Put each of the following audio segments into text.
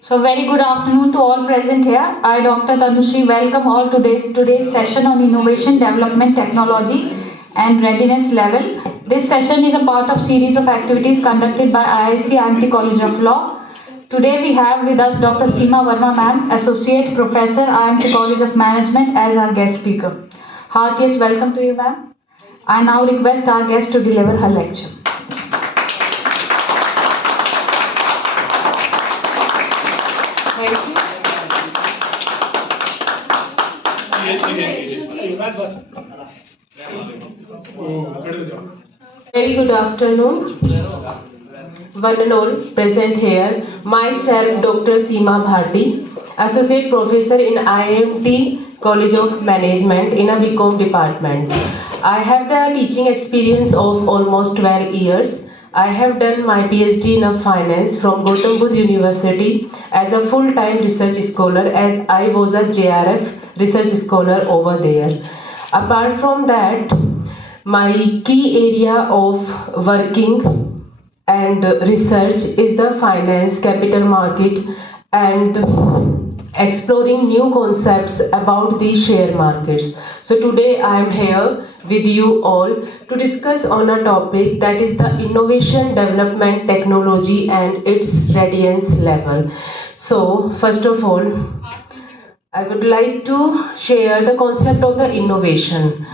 So very good afternoon to all present here. I, Dr. Tanushree, welcome all to today's session on innovation, development, technology and readiness level. This session is a part of series of activities conducted by IIC IMT College of Law. Today we have with us Dr. Seema Verma ma'am, Associate Professor, IMT College of Management, as our guest speaker. Heartiest welcome to you, ma'am. I now request our guest to deliver her lecture. Very good afternoon, one and all present here. Myself, Dr. Seema Bharti, Associate Professor in IMT College of Management in a BCom department. I have the teaching experience of almost 12 years. I have done my PhD in finance from Gautam Buddha University as a full-time research scholar, as I was a JRF research scholar over there. Apart from that, my key area of working and research is the finance, capital market and exploring new concepts about the share markets. So today I am here with you all to discuss on a topic that is the innovation, development, technology and its readiness level. So first of all, I would like to share the concept of the innovation.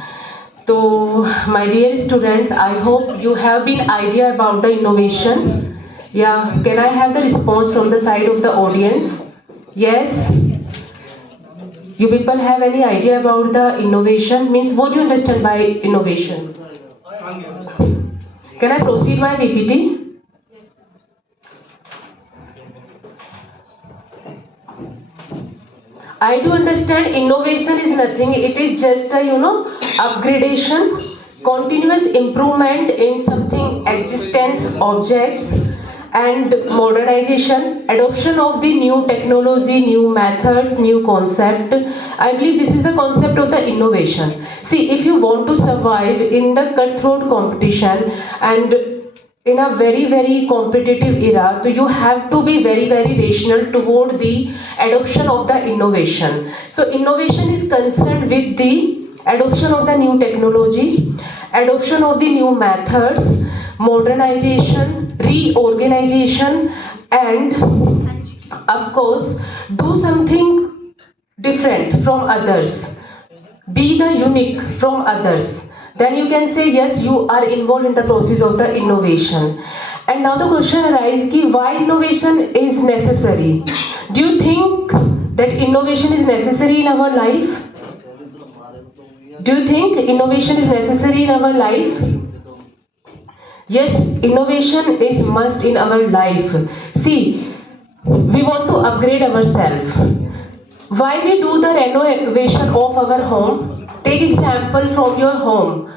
So my dear students, I hope you have been idea about the innovation. Yeah, can I have the response from the side of the audience? Yes? You people have any idea about the innovation? Means what do you understand by innovation? Can I proceed my PPT? I do understand innovation is nothing, it is just a upgradation, continuous improvement in something existence, objects and modernization, adoption of the new technology, new methods, new concept. I believe this is the concept of the innovation. See, if you want to survive in the cutthroat competition and in a very competitive era, so you have to be very rational toward the adoption of the innovation. So innovation is concerned with the adoption of the new technology, adoption of the new methods, modernization, reorganization and of course do something different from others, be the unique from others. Then you can say yes, you are involved in the process of the innovation. And now the question arises ki why innovation is necessary? Do you think that innovation is necessary in our life? Do you think innovation is necessary in our life? Yes, innovation is must in our life. See, we want to upgrade ourselves. Why we do the renovation of our home? Take example from your home.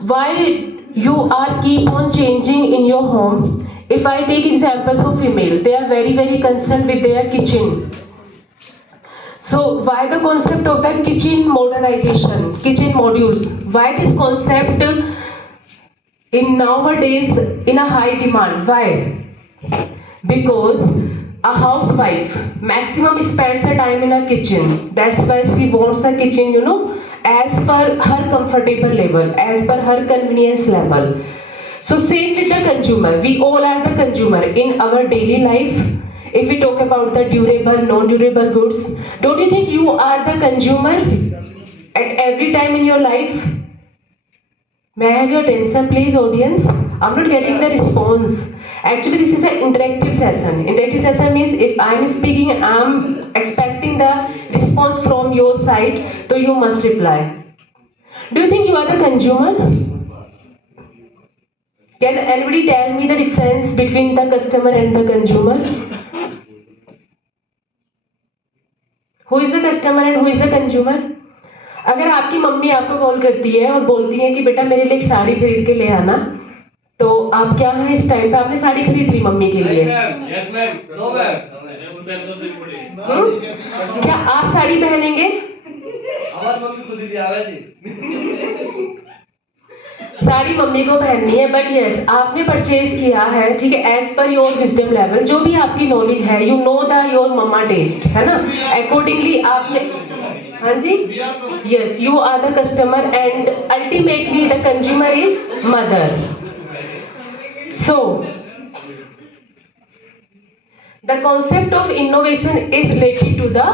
Why you are keep on changing in your home? If I take examples of female, they are very concerned with their kitchen. So why the concept of the kitchen modernization, kitchen modules? Why this concept in nowadays in a high demand? Why? Because a housewife maximum spends her time in a kitchen. That's why she wants a kitchen, as per her comfortable level, as per her convenience level. So same with the consumer. We all are the consumer in our daily life. If we talk about the durable, non-durable goods, don't you think you are the consumer at every time in your life? May I have your attention please, audience? I'm not getting the response. Actually, this is an interactive session. Interactive session means if I'm speaking, I'm expecting the response from your side, so you must reply. Do you think you are the consumer? Can anybody tell me the difference between the customer and the consumer? Who is the customer and who is the consumer? अगर आपकी mummy आपको call करती है और बोलती है कि बेटा मेरे लिए एक साड़ी खरीद के ले आना, तो आप क्या है इस टाइम पे आपने साड़ी खरीद ली मम्मी के लिए? Yes, ma'am. No, ma'am. क्या आप साड़ी पहनेंगे? साड़ी मम्मी को पहननी है, बट यस आपने परचेज किया है, ठीक है, as per your wisdom level, जो भी आपकी नॉलेज है, you know the your mamma taste, है ना, अकॉर्डिंगली आपने, हाँ जी, yes you are the customer and ultimately the consumer is mother. So the concept of innovation is related to the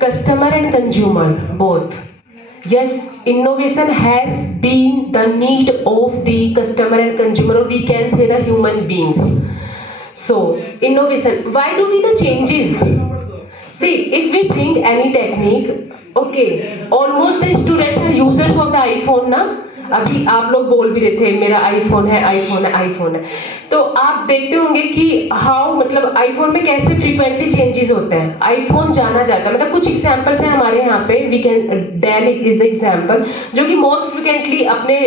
customer and consumer both. Yes, innovation has been the need of the customer and consumer, or we can say the human beings. So innovation, why do we the changes? See, if we bring any technique, okay, almost the students are users of the iPhone ना. अभी आप लोग बोल भी रहे थे मेरा iPhone है, आईफोन है, आईफोन है, तो आप देखते होंगे कि हाउ, मतलब आईफोन में कैसे फ्रीक्वेंटली चेंजेस होते हैं. आईफोन जाना जाता है, मतलब कुछ एग्जांपल्स हैं हमारे यहाँ पे, we can, Dell is the example, जो कि मोर फ्रिक्वेंटली अपने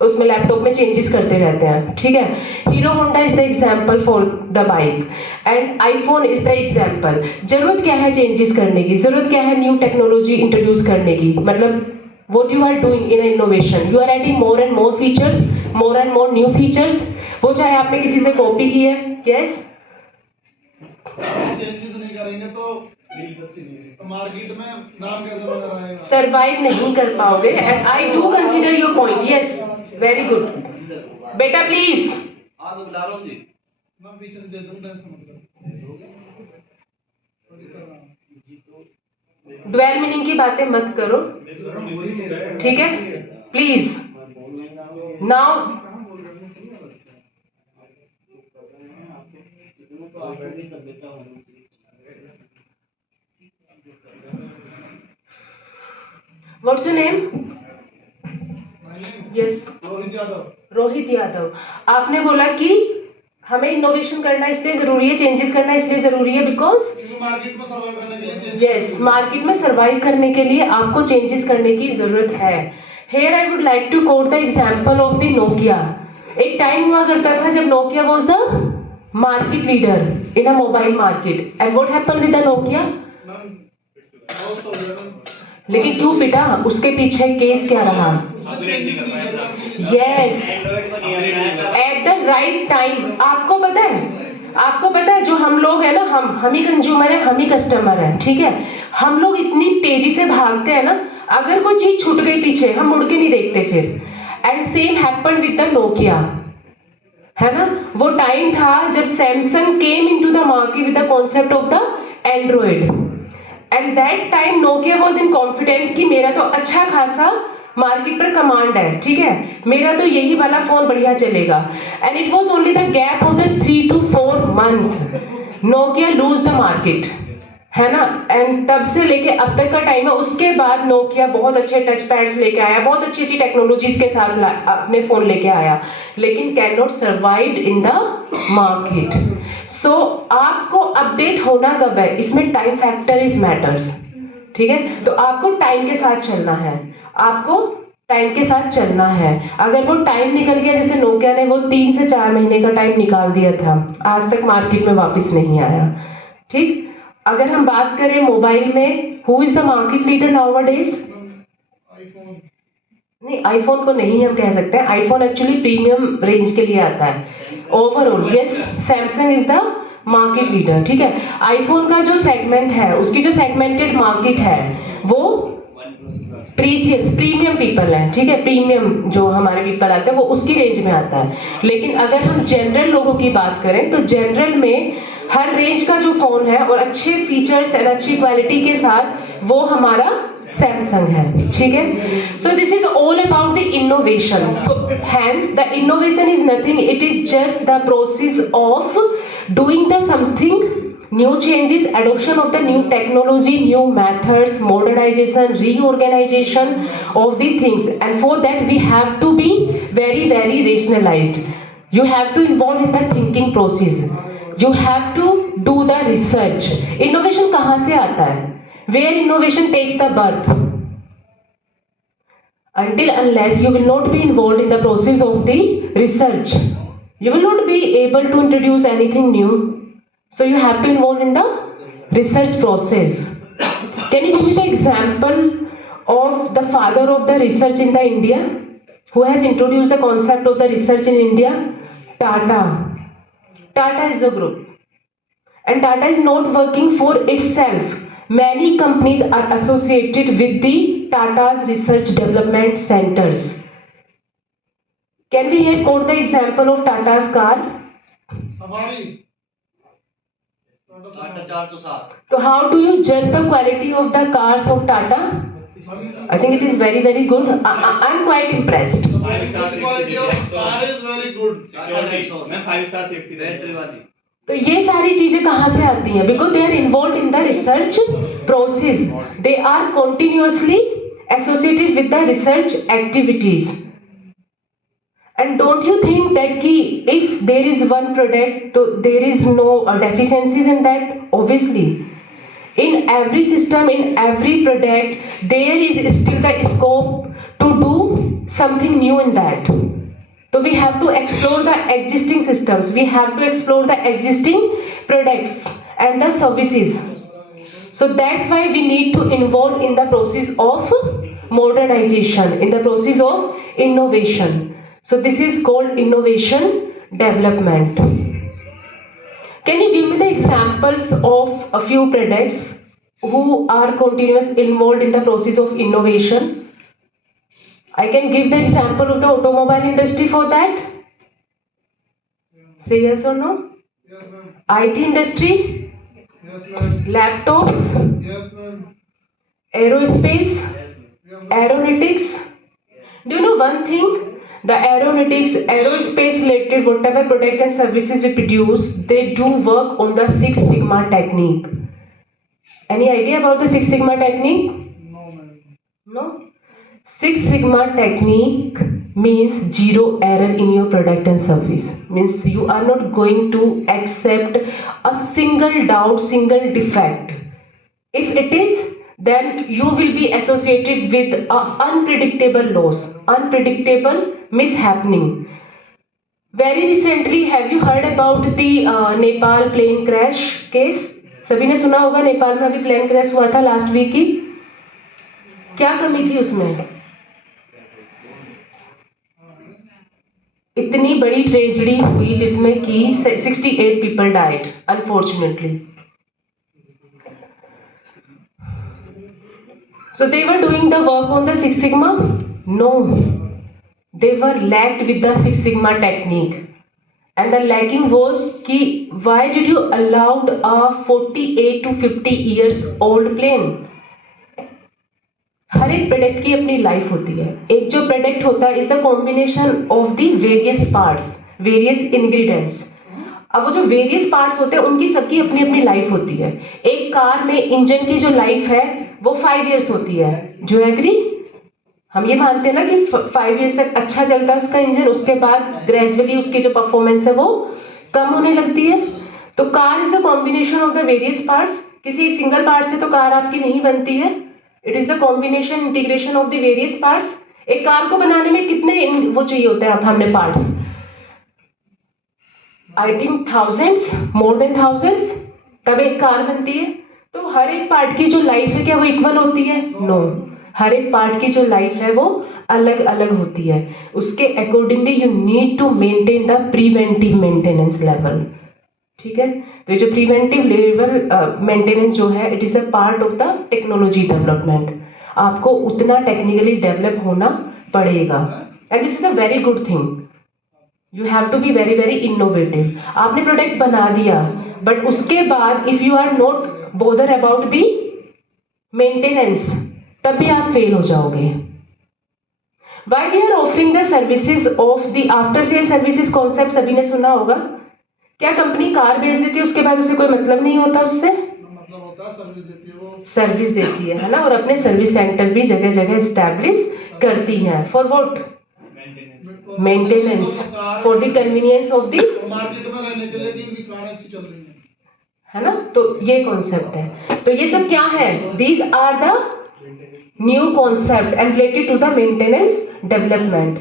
उसमें लैपटॉप में चेंजेस करते रहते हैं, ठीक है. Hero Honda is the example for the bike and iPhone is the example. जरूरत क्या है चेंजेस करने की, जरूरत क्या है न्यू टेक्नोलॉजी इंट्रोड्यूस करने की, मतलब what you are doing in innovation, you are adding more and more features, more and more new features, वो चाहे आपने किसी से कॉपी की है. yes, चेंजेस नहीं करेंगे तो मार्केट में नाम कैसे बना रहेगा, सरवाइव नहीं कर पाओगे. And I do consider your point. Yes, very good बेटा, प्लीज. हाँ तो बुला रहा हूँ जी, मैं पीछे से दे दूँ, टेंशन मत लो. ड्वेल मीनिंग की बातें मत करो, ठीक है, please. Now what's your name? Yes, Rohit Yadav. Rohit Yadav. आपने बोला कि हमें इनोवेशन करना इसलिए जरूरी है, चेंजेस करना इसलिए जरूरी है, बिकॉज मार्केट में सर्वाइव करने के लिए, यस, मार्केट में सर्वाइव करने के लिए आपको चेंजेस करने की जरूरत है. Here I would like to quote the example of the Nokia. एक टाइम हुआ करता था जब Nokia was the market leader in a mobile market, and what happened with the Nokia. लेकिन क्यों बेटा, उसके पीछे केस क्या रहा. Yes, at the right time. आपको पता है जो हम लोग है ना, हम ही कंज्यूमर है, हम ही कस्टमर है, ठीक है. हम लोग इतनी तेजी से भागते हैं ना, अगर कोई चीज छूट गई पीछे, हम मुड़ के नहीं देखते फिर. And same happened with the Nokia, है ना. वो टाइम था जब Samsung came into the market with the concept of the Android, and that time Nokia was in confident कि मेरा तो अच्छा खासा मार्केट पर कमांड है, ठीक है, मेरा तो यही वाला फोन बढ़िया चलेगा. And it was only the gap of the 3 to 4 month Nokia lose the market, है ना. एंड तब से लेके अब तक का टाइम है. उसके बाद नोकिया बहुत अच्छे टच पैड्स लेके आया, बहुत अच्छी अच्छी टेक्नोलॉजीज के साथ अपने फोन लेके आया, लेकिन can not survive in the market. So आपको अपडेट होना कब है, इसमें टाइम फैक्टर इज मैटर्स, ठीक है. तो आपको टाइम के साथ चलना है, आपको टाइम के साथ चलना है. अगर वो टाइम निकल गया, जैसे नोकिया ने वो 3 से 4 महीने का टाइम निकाल दिया था, आज तक मार्केट में वापस नहीं आया, ठीक. अगर हम बात करें मोबाइल में, who is the market leader nowadays? IPhone. नहीं, आईफोन को नहीं हम कह सकते हैं. आईफोन एक्चुअली प्रीमियम रेंज के लिए आता है overall. Yes, Samsung is the market leader, ठीक है. आईफोन का जो सेगमेंट है, उसकी जो सेगमेंटेड मार्केट है, वो प्रीशियस प्रीमियम पीपल है, ठीक है. प्रीमियम जो हमारे पीपल आते हैं वो उसकी रेंज में आता है. लेकिन अगर हम जनरल लोगों की बात करें तो जनरल में हर रेंज का जो फोन है और अच्छे फीचर्स एंड अच्छी क्वालिटी के साथ, वो हमारा सैमसंग है, ठीक है. So this is all about the innovation. So hence the innovation is nothing, it is just the process of doing the something, new changes, adoption of the new technology, new methods, modernization, reorganization of the things, and for that we have to be very rationalized. You have to involve in the thinking process, you have to do the research. Innovation कहाँ से आता है? Where innovation takes the birth? Until unless you will not be involved in the process of the research, you will not be able to introduce anything new. So you have to involve in the research process. Can you give me the example of the father of the research in the India? Who has introduced the concept of the research in India? Tata. Tata is the group. And Tata is not working for itself. Many companies are associated with the Tata's research development centers. Can we here quote the example of Tata's car? Safari. Tata 407. So how do you judge the quality of the cars of Tata? I think it is very, very good. I'm quite impressed. The quality of car is very good. मैं 5 star safety battery वाली. तो ये सारी चीजें कहाँ से आती हैं? Because they are involved in the research process. They are continuously associated with the research activities. And don't you think that if there is one product, so there is no deficiencies in that? Obviously. In every system, in every product, there is still the scope to do something new in that. So we have to explore the existing systems. We have to explore the existing products and the services. So that's why we need to involve in the process of modernization, in the process of innovation. So this is called innovation development. Can you give me the examples of a few products who are continuously involved in the process of innovation? I can give the example of the automobile industry for that. Say yes or no? Yes, ma'am. IT industry, Yes, ma'am. laptops, Yes, ma'am. aerospace, Yes, ma'am. aeronautics. Do you know one thing? The aeronautics, aerospace related whatever product and services we produce, they do work on the Six Sigma technique. Any idea about the Six Sigma technique? No, ma'am. No? Six Sigma technique means zero error in your product and service. Means you are not going to accept a single doubt, single defect. If it is, then you will be associated with unpredictable loss, unpredictable mishappening. Very recently, have you heard about the Nepal plane crash case? सभी ने सुना होगा नेपाल में अभी plane crash हुआ था last week की. क्या कमी थी उसमें? इतनी बड़ी ट्रेजेडी हुई जिसमें कि 68 people died, unfortunately. So they were doing the work on the Six Sigma? No. They were lacked with the Six Sigma technique. And the lacking was कि why did you allowed a 48 to 50 years old plane? हर एक product की अपनी life होती है. एक जो product होता है is the combination of the various parts, various ingredients. अब वो जो वेरियस पार्ट्स होते हैं उनकी सबकी अपनी अपनी लाइफ होती है. एक कार में इंजन की जो लाइफ है वो 5 years होती है. जो एग्री? हम ये मानते हैं ना कि 5 years तक अच्छा चलता है उसका इंजन, उसके बाद ग्रेजुअली उसकी जो परफॉर्मेंस है वो कम होने लगती है. तो car is the combination of the various parts. किसी एक सिंगल पार्ट से तो कार आपकी नहीं बनती है. It is the combination, integration of the various parts. एक कार को बनाने में कितने वो चाहिए होते हैं आप हमने parts? I think thousands, more than thousands, तब एक कार बनती है. तो हर एक पार्ट की जो लाइफ है क्या वो इक्वल होती है? नो. हर एक पार्ट की जो लाइफ है वो अलग अलग होती है. उसके accordingly you need to maintain the preventive maintenance level. ठीक है. तो ये जो प्रिवेंटिव लेवल मेंटेनेंस जो है it is a part of the technology development. आपको उतना टेक्निकली डेवलप होना पड़ेगा. And this is a very good thing. You have to be very very innovative. आपने प्रोडक्ट बना दिया बट उसके बाद if you are not bother about the maintenance तब भी आप फेल हो जाओगे. Why we are offering the services of the after sale services concept सभी ने सुना होगा. क्या कंपनी कार बेच देती है उसके बाद उसे कोई मतलब नहीं होता उससे? मतलब होता है सर्विस देती है वो. सर्विस देती है ना. और अपने सर्विस सेंटर भी जगह जगह एस्टैब्लिश करती है. For what? Maintenance, for the convenience of the market में रहने के लिए कि उनकी कार अच्छी चल रही है ना. तो ये कॉन्सेप्ट है. तो ये सब क्या है? These are the new concept and related to the maintenance development,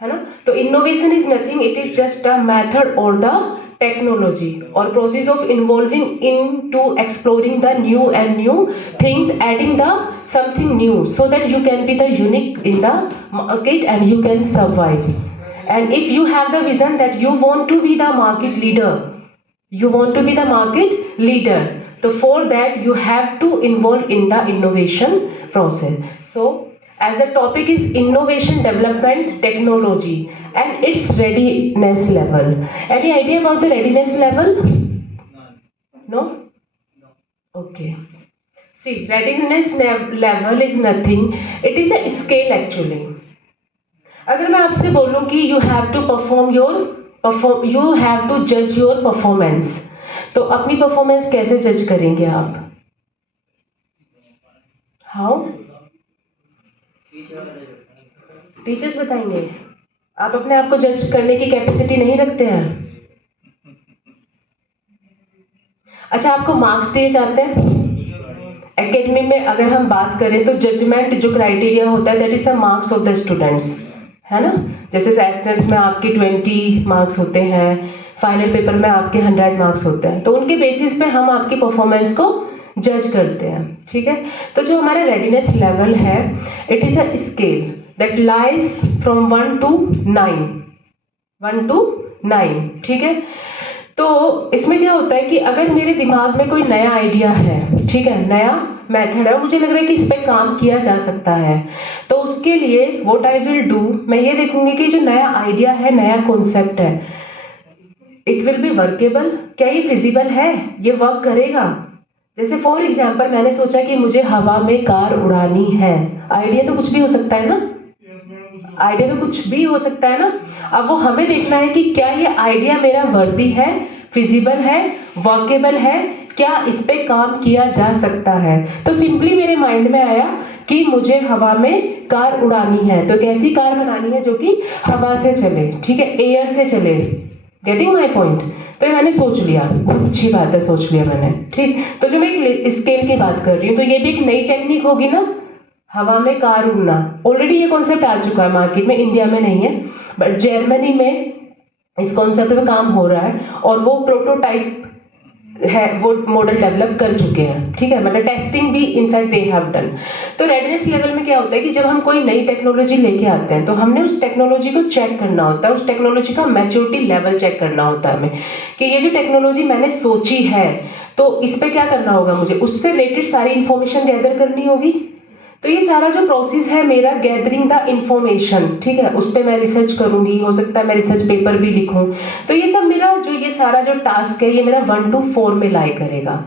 है ना. तो innovation is nothing, it is just a method और the technology or process of involving into exploring the new and new things, adding the something new so that you can be the unique in the market and you can survive. And if you have the vision that you want to be the market leader, you want to be the market leader, so for that you have to involve in the innovation process. So as the topic is innovation development technology and its readiness level. Any idea about the readiness level? No? Okay. See, readiness level is nothing. It is a scale actually. अगर मैं आपसे बोलूं कि you have to you have to judge your performance, तो अपनी performance कैसे जज करेंगे आप? How? टीचर्स बताएंगे. आप अपने आप को जज करने की कैपेसिटी नहीं रखते हैं. अच्छा, आपको मार्क्स दिए जाते हैं एकेडमी में. अगर हम बात करें तो जजमेंट जो क्राइटेरिया होता है that is the marks of the students, है ना. जैसे सेमेस्टर्स में आपके 20 मार्क्स होते हैं, फाइनल पेपर में आपके 100 मार्क्स होते हैं, तो उनके बेसिस पे हम आपकी परफॉर्मेंस को जज करते हैं. ठीक है. तो जो हमारा रेडीनेस लेवल है, it is a scale that lies from 1 to 9. 1 to 9. ठीक है. तो इसमें क्या होता है कि अगर मेरे दिमाग में कोई नया आइडिया है, ठीक है, नया मेथड है, मुझे लग रहा है कि इस पे काम किया जा सकता है, तो उसके लिए व्हाट आई विल डू, मैं ये देखूंगी कि जो नया आइडिया है, नया कॉन्सेप्ट है, इट विल बी वर्केबल. क्या ये फिजिबल है, ये वर्क करेगा. जैसे फॉर एग्जाम्पल मैंने सोचा कि मुझे हवा में कार उड़ानी है. आइडिया तो कुछ भी हो सकता है ना, आइडिया तो कुछ भी हो सकता है ना. अब वो हमें देखना है कि क्या ये आइडिया मेरा वर्दी है, फिजिबल है, वर्केबल है, क्या इस पे काम किया जा सकता है. तो सिंपली मेरे माइंड में आया कि मुझे हवा में कार उड़ानी है, तो कैसी कार बनानी है जो कि हवा से चले, ठीक है, एयर से चले. Getting my point. तो मैंने सोच लिया, बहुत अच्छी बात है, सोच लिया मैंने. ठीक. तो जो मैं एक स्केल की बात कर रही हूँ, तो ये भी एक नई टेक्निक होगी ना, हवा में कार उड़ना. ऑलरेडी ये कॉन्सेप्ट आ चुका है मार्केट में, इंडिया में नहीं है, बट जर्मनी में इस कॉन्सेप्ट पे काम हो रहा है और वो प्रोटोटाइप है, वो मॉडल डेवलप कर चुके हैं. ठीक है. मतलब टेस्टिंग भी इनफैक्ट दे हैव डन. तो रेडनेस लेवल में क्या होता है कि जब हम कोई नई टेक्नोलॉजी लेके आते हैं तो हमने उस टेक्नोलॉजी को चेक करना होता है, उस टेक्नोलॉजी का मैच्योरिटी लेवल चेक करना होता है हमें कि ये जो टेक्नोलॉजी मैंने सोची है तो इस पे क्या करना होगा, मुझे उससे रिलेटेड सारी इंफॉर्मेशन गैदर करनी होगी. तो ये सारा जो प्रोसेस है मेरा गैदरिंग द इंफॉर्मेशन, ठीक है, उस पर मैं रिसर्च करूंगी, हो सकता है मैं रिसर्च पेपर भी लिखूं. तो ये सब मेरा जो ये सारा जो टास्क है ये मेरा 1 to 4 में लाई करेगा.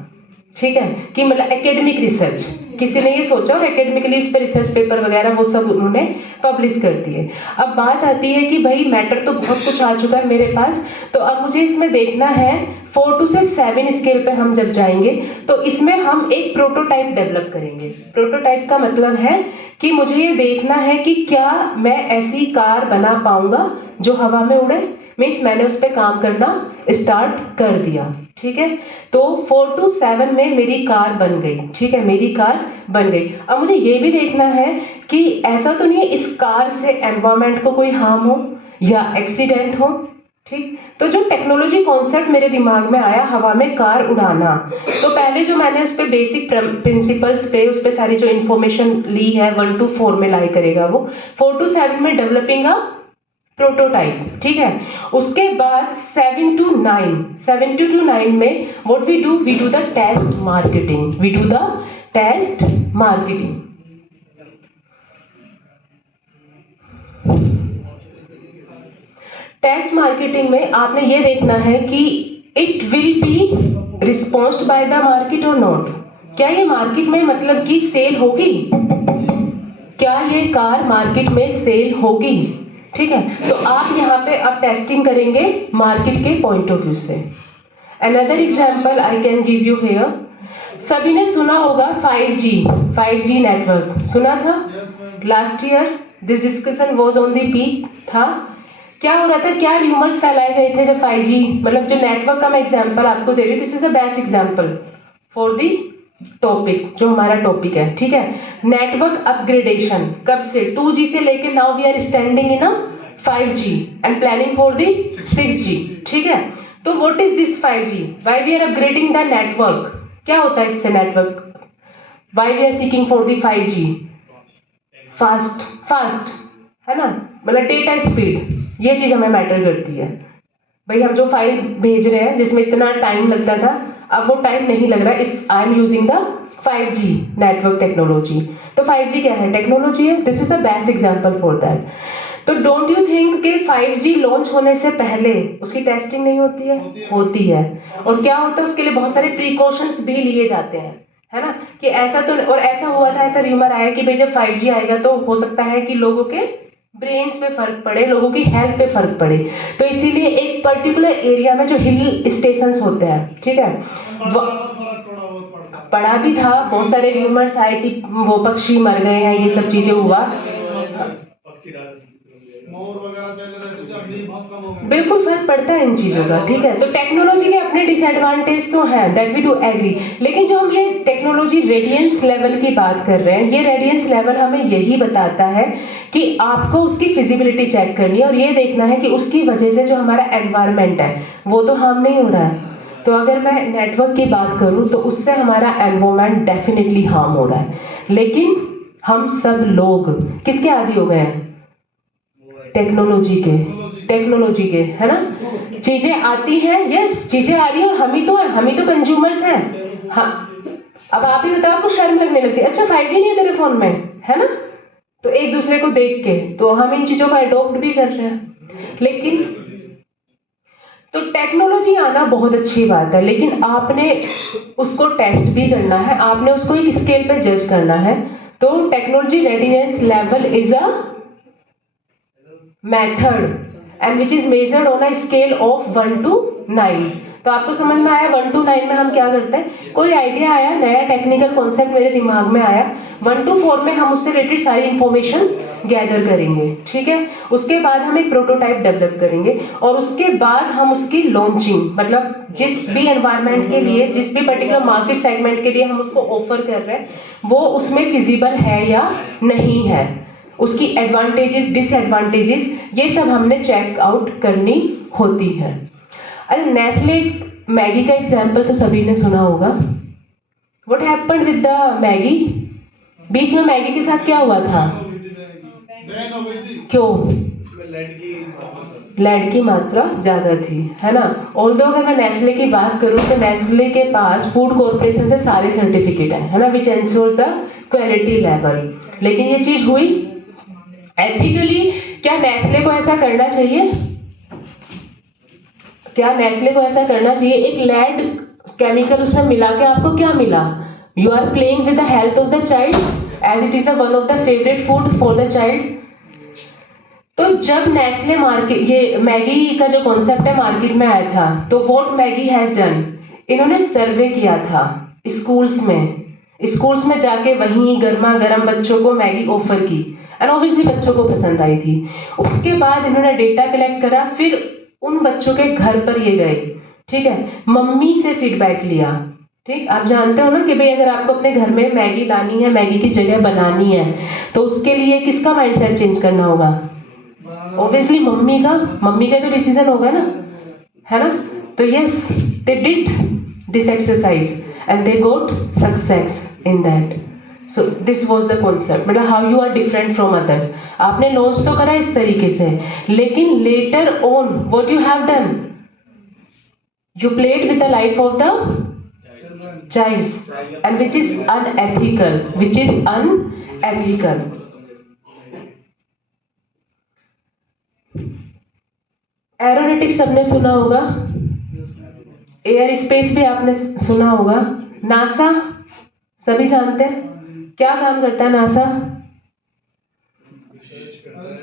ठीक है. कि मतलब एकेडमिक रिसर्च, किसी ने ये सोचा और एकेडमिकली उस पर रिसर्च पेपर वगैरह वो सब उन्होंने पब्लिश कर दिए. अब बात आती है कि भाई मैटर तो बहुत कुछ आ चुका है मेरे पास, तो अब मुझे इसमें देखना है 4 to 7 स्केल पे हम जब जाएंगे तो इसमें हम एक प्रोटोटाइप डेवलप करेंगे. प्रोटोटाइप का मतलब है कि मुझे ये देखना है कि क्या मैं ऐसी कार बना पाऊंगा जो हवा में उड़े. मीन्स मैंने उस पर काम करना स्टार्ट कर दिया. ठीक है. तो 4 to 7 में मेरी कार बन गई. ठीक है, मेरी कार बन गई. अब मुझे ये भी देखना है कि ऐसा तो नहीं है इस कार से एनवायरमेंट को कोई हार्म हो या एक्सीडेंट हो. ठीक. तो जो टेक्नोलॉजी कॉन्सेप्ट मेरे दिमाग में आया हवा में कार उड़ाना, तो पहले जो मैंने उस पर बेसिक प्रिंसिपल्स पे उस पर सारी जो इंफॉर्मेशन ली है 1 to 4 में लाई करेगा वो. 4 to 7 में डेवलपिंग अ प्रोटोटाइप. ठीक है. उसके बाद 7 to 9 में what we do the test marketing. We do the test marketing. Test marketing में आपने ये देखना है कि it will be responsed by the market और नॉट. क्या ये मार्केट में मतलब कि सेल होगी, क्या ये कार मार्केट में सेल होगी. ठीक है. तो आप यहाँ पे अब टेस्टिंग करेंगे मार्केट के पॉइंट ऑफ व्यू से. Another example I can give you here. सभी ने सुना होगा 5G नेटवर्क, सुना था last year. This discussion was on the peak था. क्या हो रहा था, क्या रूमर्स फैलाए गए थे जब 5G, मतलब जो नेटवर्क का मैं एग्जांपल आपको दे रही हूँ, this is the best example for the topic जो हमारा टॉपिक है. ठीक है. नेटवर्क अपग्रेडेशन कब से 2G से लेके now we are standing in 5G and planning for the 6G. ठीक है. तो what is this 5G? Why we are upgrading the network? क्या होता है इससे network? Why we are seeking for the 5G? Fast है ना, मतलब डेटा स्पीड, ये चीज हमें मैटर करती है। भाई हम जो फाइल भेज रहे हैं जिसमें इतना टाइम लगता था, अब वो टाइम नहीं लग रहा if I am using the 5G network technology. तो 5G क्या है? टेक्नोलॉजी है। This is the best example for that. तो डोंट यू थिंक कि 5G लॉन्च होने से पहले उसकी टेस्टिंग नहीं होती है? होती है। और क्या होता है, उसके लिए बहुत सारे प्रिकॉशंस भी लिए जाते हैं, है ना, कि ऐसा तो, और ऐसा हुआ था, ऐसा र्यूमर आया कि भाई जब 5G आएगा तो हो सकता है कि लोगों के ब्रेन्स पे फर्क पड़े, लोगों की हेल्थ पे फर्क पड़े। तो इसीलिए एक पर्टिकुलर एरिया में जो हिल स्टेशंस होते हैं, ठीक है, पड़ा भी था, बहुत सारे र्यूमर्स आए कि वो पक्षी मर गए हैं, ये सब चीजें हुआ। मोर वगैरह पहले रहते थे, अभी बहुत कम हो गए। बिल्कुल फर्क पड़ता है इन चीजों का, ठीक है। तो टेक्नोलॉजी के अपने डिसएडवांटेज तो हैं, दैट वी डू एग्री, लेकिन जो हम ये टेक्नोलॉजी रेडियंस लेवल की बात कर रहे हैं, ये रेडियंस लेवल हमें यही बताता है कि आपको उसकी फिजिबिलिटी चेक करनी है और ये देखना है कि उसकी वजह से जो हमारा एनवायरमेंट है वो तो हार्म नहीं हो रहा है। तो अगर मैं नेटवर्क की बात करूं तो उससे हमारा एनवायरमेंट डेफिनेटली हार्म हो रहा है। लेकिन हम सब लोग किसके आदी हो गए हैं? टेक्नोलॉजी के, है ना। चीजें आती हैं, यस चीजें आ रही है, और हम ही तो कंज्यूमर्स हैं। हाँ, अब आप ही बताओ, आपको शर्म लगने लगती है, अच्छा 5G नहीं है तेरे फोन में, है ना, तो एक दूसरे को देख के तो हम इन चीजों का अडॉप्ट भी कर रहे हैं। लेकिन तो टेक्नोलॉजी आना बहुत अच्छी बात है, लेकिन आपने उसको टेस्ट भी करना है, आपने उसको एक स्केल पे जज करना है। तो technology readiness level is a method and which is measured on a scale of 1 to 9। तो आपको समझ में आया 1 to 9 में हम क्या करते हैं? कोई आइडिया आया, नया टेक्निकल कॉन्सेप्ट मेरे दिमाग में आया, 1 to 4 में हम उससे रिलेटेड सारी इंफॉर्मेशन गैदर करेंगे, ठीक है। उसके बाद हम एक प्रोटोटाइप डेवलप करेंगे और उसके बाद हम उसकी लॉन्चिंग, मतलब जिस भी एनवायरनमेंट के लिए, जिस भी पर्टिकुलर मार्केट सेगमेंट के लिए हम उसको ऑफर कर रहे हैं, वो उसमें फिजिबल है या नहीं है, उसकी एडवांटेजेस, डिसएडवांटेजेस, ये सब हमने चेक आउट करनी होती है। अरे नेस्ले मैगी का एग्जाम्पल तो सभी ने सुना होगा। What happened with the Maggi? बीच में मैगी के साथ क्या हुआ था? बैन हो गई थी। क्यों? लेड लेड की मात्रा ज्यादा थी, है ना। ऑल्दो अगर मैं नेस्ले की बात करूं तो नेस्ले के पास फूड कॉर्पोरेशन से सारे सर्टिफिकेट है ना, विच एंश्योर्स द क्वालिटी लेवल। लेकिन ये चीज हुई एथिकली। क्या नेस्ले को ऐसा करना चाहिए? क्या नेस्ले को ऐसा करना चाहिए? एक लेड केमिकल उसमें मिला के आपको क्या मिला? You are playing with the health of the child as it is one of the favourite food for the child. तो जब नेस्ले मार्केट, ये मैगी का जो कॉन्सेप्ट है मार्केट में आया था, तो व्हाट मैगी हैज डन, इन्होंने सर्वे किया था स्कूल्स में जाके वहीं गर्मा गर्म बच्चों को मैगी ऑफर की एंड ऑब्वियसली बच्चों को पसंद आई थी। उसके बाद इन्होंने डेटा कलेक्ट करा, फिर उन बच्चों के घर पर ये गए, ठीक है, मम्मी से फीडबैक लिया। ठीक, आप जानते हो ना कि भाई अगर आपको अपने घर में मैगी लानी है, मैगी की जगह बनानी है, तो उसके लिए किसका माइंडसेट चेंज करना होगा? ऑब्वियसली मम्मी का तो डिसीजन होगा ना, है ना। तो yes, they did this exercise and they got success in that. So this was the concept, मतलब how you are different from others. आपने लॉन्च तो करा इस तरीके से, लेकिन later on what you have done, you played with the life of the child and which is unethical. Aeronautics सबने सुना होगा, एयर स्पेस भी आपने सुना होगा। नासा सभी जानते हैं, क्या काम करता है NASA?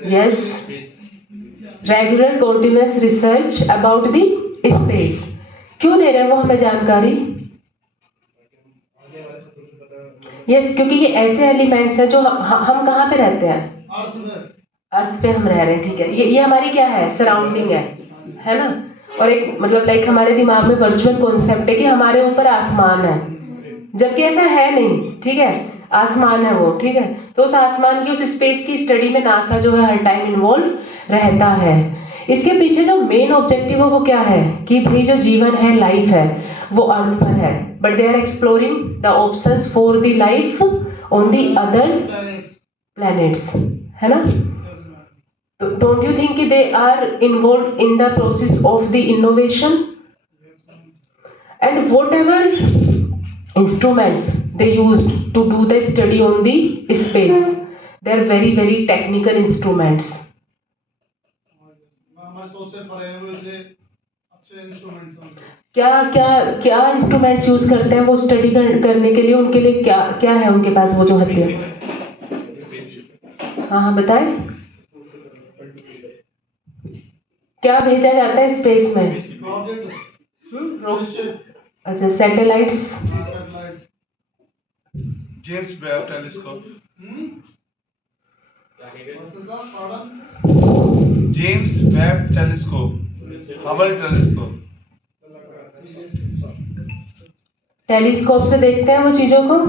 Yes, regular continuous research about the space. क्यों दे रहे हैं वो हमें जानकारी? यस, क्योंकि ये ऐसे एलिमेंट्स हैं जो हम कहाँ पे रहते हैं? अर्थ पे हम रह रहे हैं, ठीक है। ये हमारी क्या है? सराउंडिंग है ना। और एक मतलब लाइक हमारे दिमाग में वर्चुअल कॉन्सेप्ट है कि हमारे ऊपर आसमान है, जबकि ऐसा है नहीं, ठीक है। आसमान है वो, ठीक है। तो उस आसमान की, उस स्पेस की स्टडी में नासा जो है हर टाइम इन्वॉल्व रहता है। इसके पीछे जो मेन ऑब्जेक्टिव है वो क्या है कि भाई जो जीवन है, लाइफ है, वो अर्थ पर है, but they are exploring the options for the life on the others planets, है ना? तो डोंट यू थिंक कि they are involve in the process of the innovation? And whatever instruments they used to do the study on the space, they are very technical instruments. हमारे सोच से परे हुए जो अच्छे इंस्ट्रूमेंट्स हैं, क्या इंस्ट्रूमेंट्स यूज करते हैं वो स्टडी करने के लिए? उनके लिए क्या है उनके पास वो जो हथियार? हाँ बताएं, क्या भेजा जाता है स्पेस में? अच्छा, satellites. James Webb telescope, James Webb telescope, Hubble telescope. Telescope से देखते हैं वो चीजों को,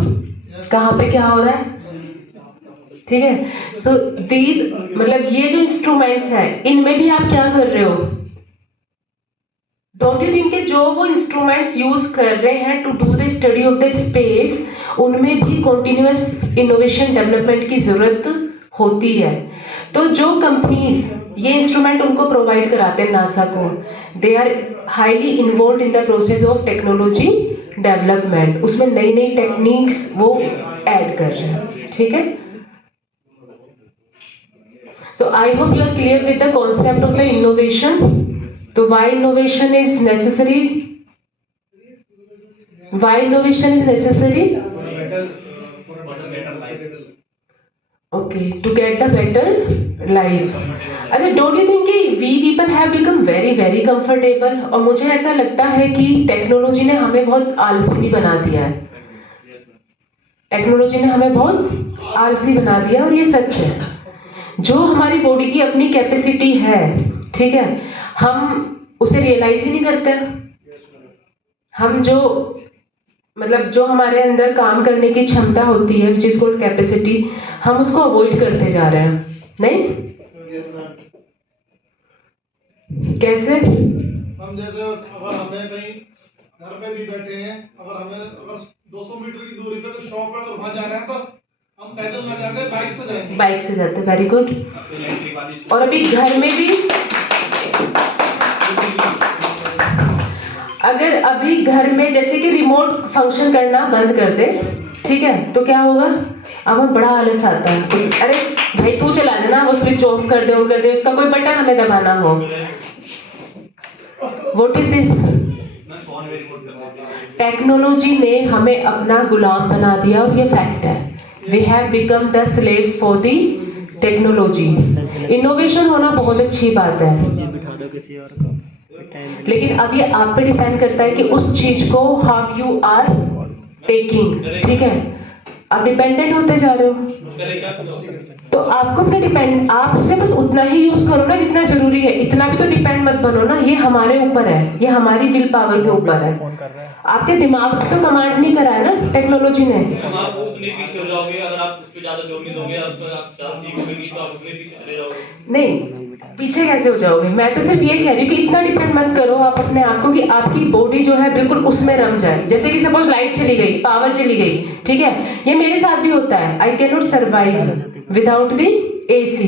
कहाँ पे क्या हो रहा है, ठीक है? सो दीज, मतलब ये जो इंस्ट्रूमेंट्स हैं, इनमें भी आप क्या कर रहे हो? डोंट यू थिंक कि जो वो इंस्ट्रूमेंट्स यूज कर रहे हैं to do the study of the space, उनमें भी कॉन्टिन्यूअस इनोवेशन डेवलपमेंट की जरूरत होती है। तो जो कंपनीज ये इंस्ट्रूमेंट उनको प्रोवाइड कराते हैं नासा को, they are highly involve in the process of technology development, उसमें नई नई टेक्निक्स वो ऐड कर रहे हैं, ठीक है? So I hope you are clear with the concept of the innovation. तो why innovation is necessary? Why innovation is necessary? Okay, to get the better life. अच्छा, don't you think कि we people have become very comfortable? और मुझे ऐसा लगता है कि technology ने हमें बहुत आलसी भी बना दिया है। टेक्नोलॉजी ने हमें बहुत आलसी बना दिया, और ये सच है। जो हमारी बॉडी की अपनी कैपेसिटी है, ठीक है, हम उसे रियलाइज ही नहीं करते। हम जो मतलब जो हमारे अंदर काम करने की क्षमता होती है, विच इज कॉल्ड कैपेसिटी, हम उसको अवॉइड करते जा रहे हैं। नहीं, कैसे? हम जैसे अगर हमें कहीं घर पे भी बैठे हैं, अगर 200 मीटर की दूरी पे कोई शॉप है, अगर वहां जाना है तो हम पैदल ना जाके बाइक से जाएंगे। बाइक से जाते हैं, वेरी गुड। और अभी घर में भी, अगर अभी घर में जैसे कि रिमोट फंक्शन करना बंद कर दे, ठीक है, तो क्या होगा? अब हमें बड़ा आलस आता है, अरे भाई तू चला देना, वो स्विच ऑफ कर दे, ऑन कर दे, उसका कोई बटन हमें दबाना हो। What is this? टेक्नोलॉजी ने हमें अपना गुलाम बना दिया, और ये फैक्ट है। We have become the slaves for the technology. Innovation होना बहुत अच्छी बात है, लेकिन अब ये आप पे डिपेंड करता है कि उस चीज को हाउ यू आर टेकिंग, ठीक है? आप डिपेंडेंट होते जा रहे हो, तो आपको अपने आप उसे बस उतना ही यूज करो ना जितना जरूरी है, इतना भी तो डिपेंड मत बनो ना। ये हमारे ऊपर है, ये हमारी विल पावर के ऊपर है। आपके दिमाग पे तो कमांड नहीं करा है ना टेक्नोलॉजी ने। आप उतने पीछे हो जाओगे अगर आप उस पे ज्यादा जोर नहीं दोगे, आप ज्यादा सीखोगे नहीं तो आप उतने पीछे चले जाओगे। नहीं, पीछे कैसे हो जाओगे? मैं तो सिर्फ ये कह रही हूँ कि इतना डिपेंड मत करो आप अपने आप को कि आपकी बॉडी जो है बिल्कुल उसमें रम जाए। जैसे कि सपोज लाइट चली गई, पावर चली गई, ठीक है, ये मेरे साथ भी होता है। I can not survive without the AC.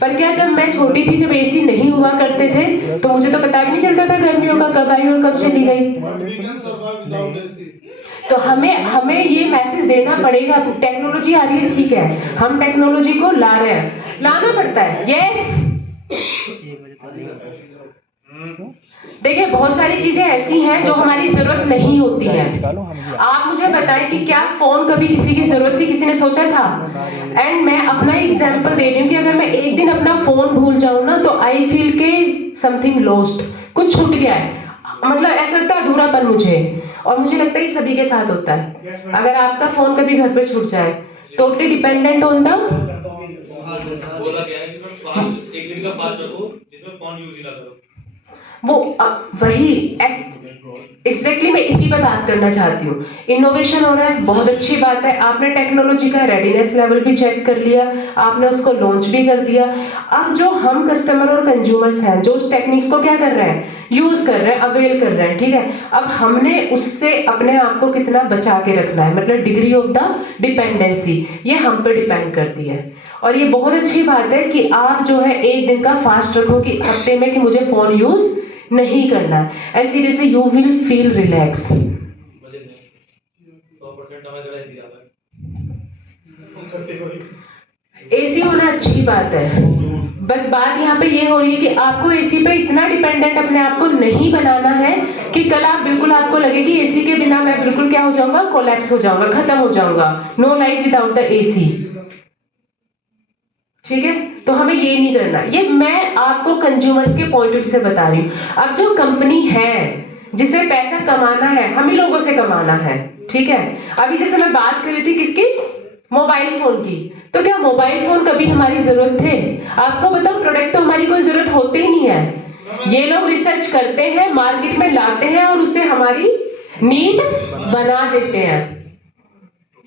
पर क्या जब मैं छोटी थी, जब एसी नहीं हुआ करते थे, तो मुझे तो पता भी नहीं चलता था गर्मियों का कब आई और कब चली गई। तो हमें ये मैसेज देना पड़ेगा। टेक्नोलॉजी आ रही है, ठीक है, हम टेक्नोलॉजी को ला रहे हैं, लाना पड़ता है। यस, देखिए बहुत सारी चीजें ऐसी हैं जो हमारी जरूरत नहीं होती है। आप मुझे बताएं कि क्या फोन कभी किसी की जरूरत थी, किसी ने सोचा था? एंड मैं अपना एग्जांपल दे रही हूँ कि अगर मैं एक दिन अपना फोन भूल जाऊं ना, तो आई फील के समथिंग लॉस्ट, कुछ छूट गया है, मतलब ऐसा लगता है अधूरापन मुझे। और मुझे लगता है सभी के साथ होता है। अगर आपका फोन कभी घर पे छूट जाए, टोटली डिपेंडेंट ऑन द, बोला गया है कि फास्ट, एक दिन का फास्ट रखो जिसमें फोन यूज ही ना करो। वो वही एग्जैक्टली मैं इसी पर बात करना चाहती हूँ। इनोवेशन हो रहा है, बहुत अच्छी बात है। आपने टेक्नोलॉजी का रेडीनेस लेवल भी चेक कर लिया, आपने उसको लॉन्च भी कर दिया। अब जो हम कस्टमर और कंज्यूमर्स हैं, जो उस टेक्निक्स को क्या कर रहे हैं, यूज कर रहे हैं, अवेल कर रहे हैं, ठीक है। अब हमने उससे अपने आप को कितना बचा के रखना है, मतलब डिग्री ऑफ द डिपेंडेंसी, ये हम पे डिपेंड करती है। और ये बहुत अच्छी बात है कि आप जो है एक दिन का फास्ट रखो कि हफ्ते में कि मुझे फोन यूज नहीं करना है, and seriously you will feel relax. मुझे 100% हमें जरा ऐसी आता है। एसी होना अच्छी बात है, बस बात यहाँ पे ये हो रही है कि आपको एसी पे इतना डिपेंडेंट अपने आप को नहीं बनाना है कि कल आप बिल्कुल आपको लगे कि एसी के बिना मैं बिल्कुल क्या हो जाऊंगा, कोलैप्स हो जाऊंगा, खत्म हो जाऊंगा। No life without the AC, ठीक है। तो हमें ये नहीं करना। ये मैं आपको कंज्यूमर्स के पॉइंट ऑफ व्यू से बता रही हूँ। अब जो कंपनी है जिसे पैसा कमाना है, हम ही लोगों से कमाना है, ठीक है। अभी जैसे मैं बात कर रही थी किसकी, मोबाइल फोन की, तो क्या मोबाइल फोन कभी हमारी जरूरत थे? आपको बताओ, प्रोडक्ट तो हमारी कोई जरूरत होती ही नहीं है। ये लोग रिसर्च करते हैं, मार्केट में लाते हैं और उससे हमारी नीड बना देते हैं।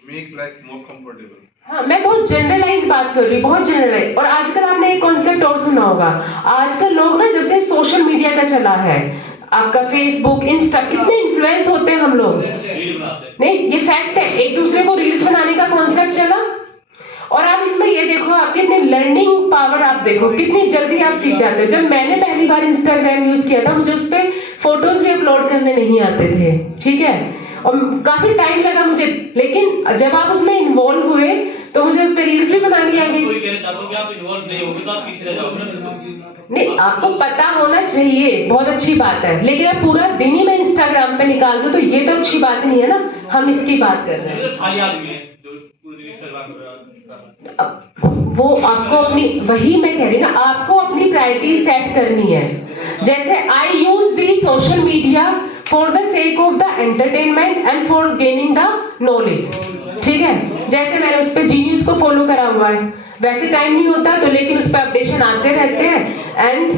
Make life more comfortable. हाँ, मैं बहुत जनरलाइज बात कर रही हूँ, बहुत जनरलाइज। और आजकल आपने एक कॉन्सेप्ट और सुना होगा, आजकल लोग ना, जैसे सोशल मीडिया का चला है, आपका फेसबुक, इंस्टा, कितने इन्फ्लुएंस होते हैं हम लोग। नहीं, ये फैक्ट है, एक दूसरे को रील्स बनाने का कॉन्सेप्ट चला। और आप इसमें ये देखो, आपकी अपनी लर्निंग पावर आप देखो, कितनी जल्दी आप सीख जाते हो। जब मैंने पहली बार इंस्टाग्राम यूज किया था, मुझे उस पर फोटोज भी अपलोड करने नहीं आते थे, ठीक है, और काफी टाइम लगा मुझे। लेकिन जब आप उसमें इन्वॉल्व हुए तो मुझे उस पर रील्स भी बनानी आ गई। कोई कहना चाहता हूँ कि आप इन्वॉल्व नहीं होगे तो आप पीछे रह जाओगे। नहीं, आपको पता होना चाहिए, बहुत अच्छी बात है, लेकिन आप पूरा दिन ही मैं इंस्टाग्राम पे निकाल दूं तो ये तो अच्छी बात नहीं है ना। हम इसकी बात कर रहे हैं। खाली आदमी है जो पूरे दिन इंस्टाग्राम पर वो आपको अपनी, वही मैं कह रही हूँ ना, आपको अपनी प्रायोरिटी सेट करनी है। जैसे I use the social media for the sake of the entertainment and for gaining the knowledge, ठीक है। जैसे मैंने उस पर जीनियस को फॉलो करा हुआ है, वैसे टाइम नहीं होता तो, लेकिन उस पर अपडेशन आते रहते हैं। And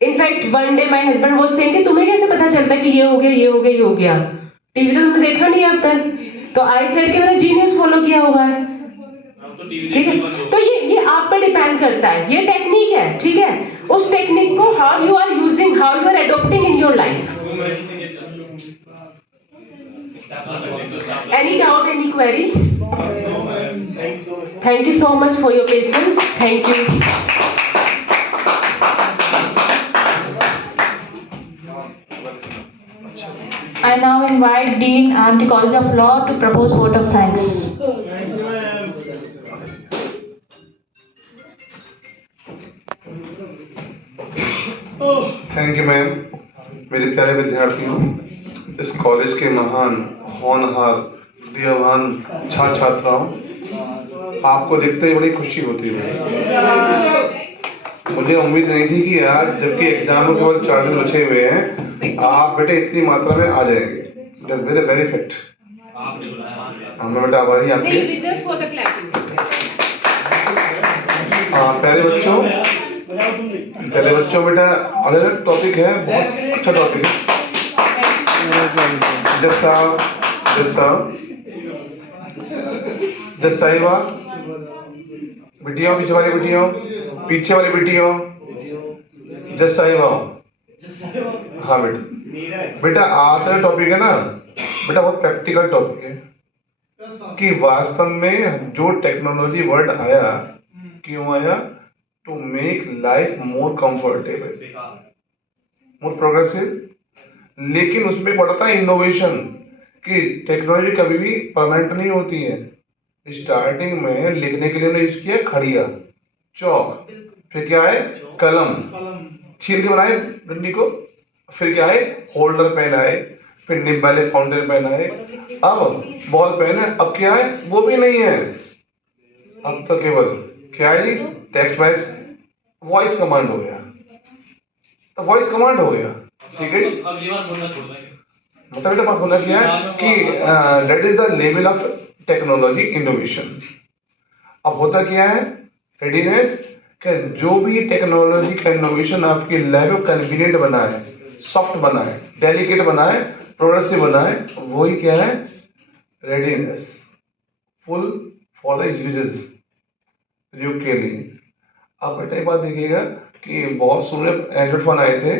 in fact one day my husband was saying कि तुम्हें कैसे पता चलता कि ये हो गया, ये हो गया, ये हो गया, टीवी तो तुमने देखा नहीं अब तक। तो आई सेड कि मैंने जीनियस फॉलो किया हुआ है, ठीक है। तो ये आप पर डिपेंड करता है, ये टेक्निक है, ठीक है। उस टेक्निक को how you are using, how you are adopting in your life. Any doubt, any query? Thank you so much for your patience. Thank you. I now invite Dean and the College of Law to propose vote of thanks. Thank you ma'am. मेरे प्यारे विद्यार्थियों, इस college के महान, होनहार, विद्यावान छात्र छात्राओं, आपको देखते ही बड़ी खुशी होती है। मुझे उम्मीद नहीं थी कि आज, जबकि एग्जाम में केवल 4 दिन बचे हुए हैं, आप बेटे इतनी मात्रा में आ जाएंगे। Very very fit. हमें बेटा आभारी आपके। प्यारे बच्चों बेटा, अलग टॉपिक है, बहुत अच्छा टॉपिक है। जस साहिबा, बिटियों, पीछे वाली बिटियों, पीछे वाली बिटियों, जस साहिबा। हाँ बेटा, बेटा आज का टॉपिक है ना बेटा, बहुत प्रैक्टिकल टॉपिक है कि वास्तव में जो टेक्नोलॉजी वर्ड आया, क्यों आया? To make life more comfortable, more progressive. लेकिन उसमें पड़ता है इनोवेशन, कि टेक्नोलॉजी कभी भी परमानेंट नहीं होती है। स्टार्टिंग में लिखने के लिए हमने यूज किया खड़िया, चौक, फिर क्या है, कलम, छील के बनाए डंडी को, फिर क्या है, होल्डर पेन आए, फिर निब वाले फाउंटेन पेन आए, अब बॉल पेन है। अब क्या है, वो भी नहीं है, अब तो केवल क्या है जी, टेक्स्ट बेस्ड वॉइस कमांड हो गया। तो वॉइस कमांड हो गया, ठीक है। अब ये बात बोलना छोड़ देंगे। मतलब बेटा बात होना क्या है कि that is the level of technology innovation. अब होता क्या है, रेडीनेस, कि जो भी टेक्नोलॉजी का इनोवेशन आपकी लाइफ को कन्वीनियंट बनाए, सॉफ्ट बनाए, डेलिकेट बनाए, प्रोग्रेसिव बनाए, वही क्या है, readiness, full for the uses, प्रयोग के लिए। अब बेटा एक बात देखिएगा कि बहुत सुने एंड्रॉइड फोन आए थे,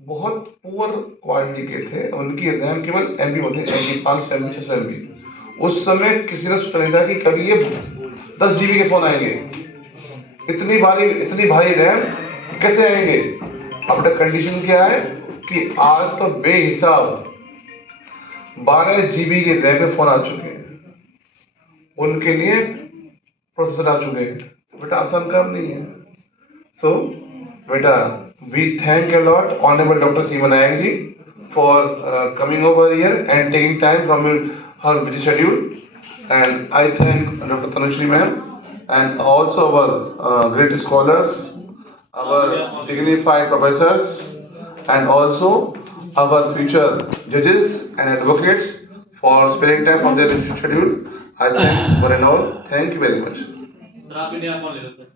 बहुत पुअर क्वालिटी के थे, उनकी रैम केवल एमबी होती है, एमबी 500 एमबी 600 एमबी। उस समय किसी ने सोचा नहीं था कि कभी ये 10 जीबी के फोन आएंगे, इतनी भारी रैम कैसे आएंगे। अब कंडीशन क्या है कि आज तो बेहिसाब 12 जीबी के रैम के फोन आ चुके हैं, उनके लिए प्रोसेसर आ चुके हैं। बेटा आसान काम नहीं है। सो बेटा we thank a lot Honorable Dr. Seema Nayak ji for coming over here and taking time from her busy schedule, and I thank Dr. Tanushree ma'am and also our great scholars, our dignified professors, and also our future judges and advocates for sparing time from their busy schedule. I thank for and all. Thank you very much. Sir आप India कौन ले लो sir?